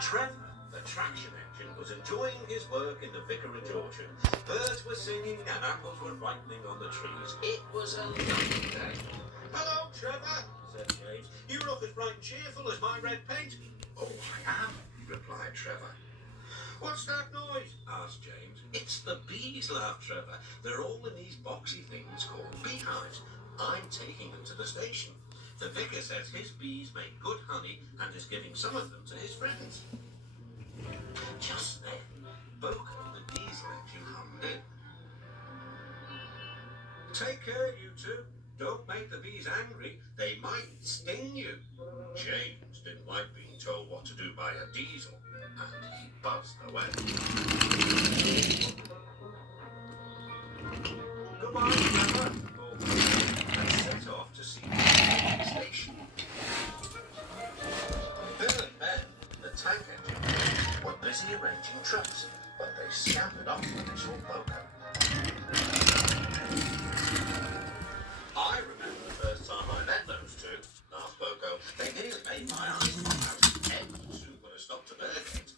Trevor, the traction engine, was enjoying his work in the vicarage orchard. Birds were singing and apples were ripening on the trees. It was a lovely day. "Hello, Trevor," said James. "You look as bright and cheerful as my red paint." "Oh, I am," replied Trevor. "What's that noise?" asked James. "It's the bees," laughed Trevor. "They're all in these boxy things called beehives. I'm taking them to the station. The vicar says his bees make good honey and is giving some of them to his friends." Just then, Boko the diesel engine hummed in. "Take care, you two. Don't make the bees angry. They might sting you." James didn't like being told what to do by a diesel, and he buzzed away. "Goodbye, Trevor," called Boko, and set off to see the station. Bill and Ben, the tank engineers, were busy arranging trucks, but they scampered off when they saw Boko. "I remember the first time I met those two," laughed Boko. "They nearly made my eyes pop out. Edward soon put a stop to their games."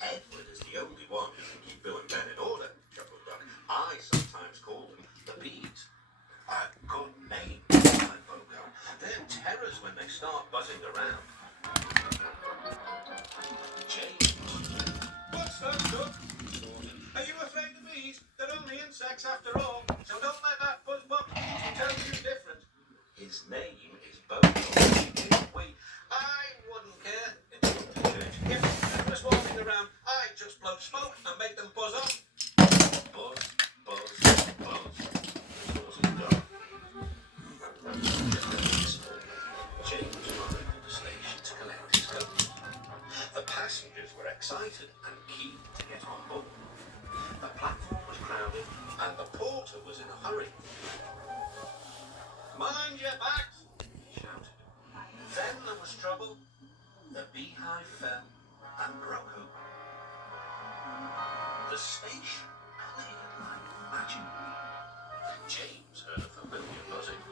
"Edward is the only one who can keep Bill and Ben in order," chuckled Duck. "I sometimes call them the bees." "A good name," replied Boko. "They're terrors when they start buzzing around." James. "What's that, Duck?" "Are you afraid of bees? They're only insects after all, so don't let that buzzbot tell you different." "His name is Boko. I wouldn't care," interrupted James. "If they were swarming around, I'd just blow smoke and make them buzz off." Buzz, buzz, buzz, retorted Duck. James arrived at the station to collect his coat. The passengers were excited and keen to get on board. The platform was crowded and the porter was in a hurry. "Mind your backs," he shouted. Then there was trouble. The beehive fell and broke open. The station cleared like magic. James heard a familiar buzzing.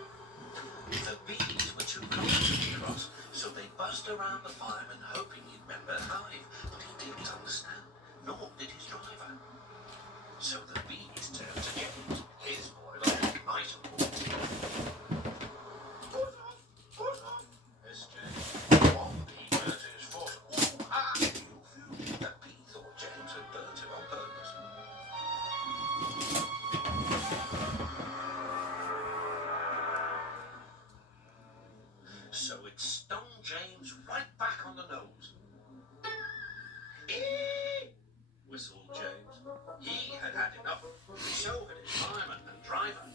The bees were too confident to cross, so they buzzed around the fireman hoping he'd mend their hive, but he didn't understand, nor did his driver. So the bees turned to James, his boiler, nice and warm. "Put off," hissed James. One bee burnt his foot. "Ooh, ah, phew, phew." The bee thought James had burnt him on purpose. So it stung James right back on the nose. "Eee!" whistled James. He had had enough. So had his fireman and driver.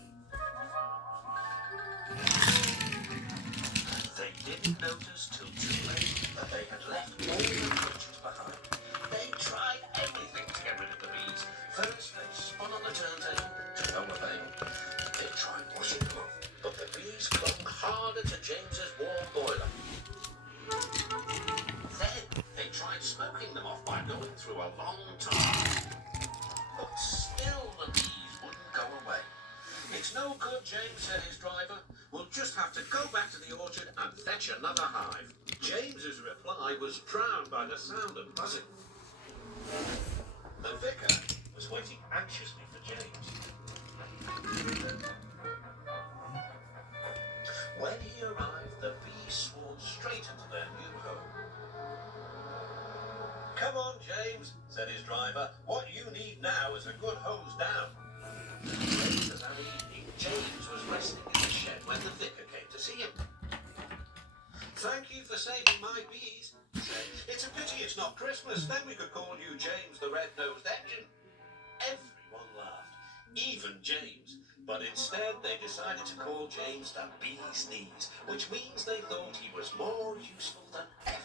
They didn't notice till too late that they had left all the creatures behind. They tried everything to get rid of the bees. First they spun on the turntable to no avail. They tried washing them off, but the bees clung harder to James's warm boiler. Then they tried smoking them off by going through a long tunnel. But still the bees wouldn't go away. "It's no good, James," said his driver. "We'll just have to go back to the orchard and fetch another hive." James's reply was drowned by the sound of buzzing. The vicar was waiting anxiously for James. When he arrived, the bees swarmed straight into their new home. "Come on, James," said his driver. "What you need now is a good hose down." Later that evening, James was resting in the shed when the vicar came to see him. "Thank you for saving my bees," he said. "It's a pity it's not Christmas, then we could call you James the Red-Nosed Engine." Everyone laughed, even James, but instead they decided to call James the Bee's Knees, which means they thought he was more useful than ever.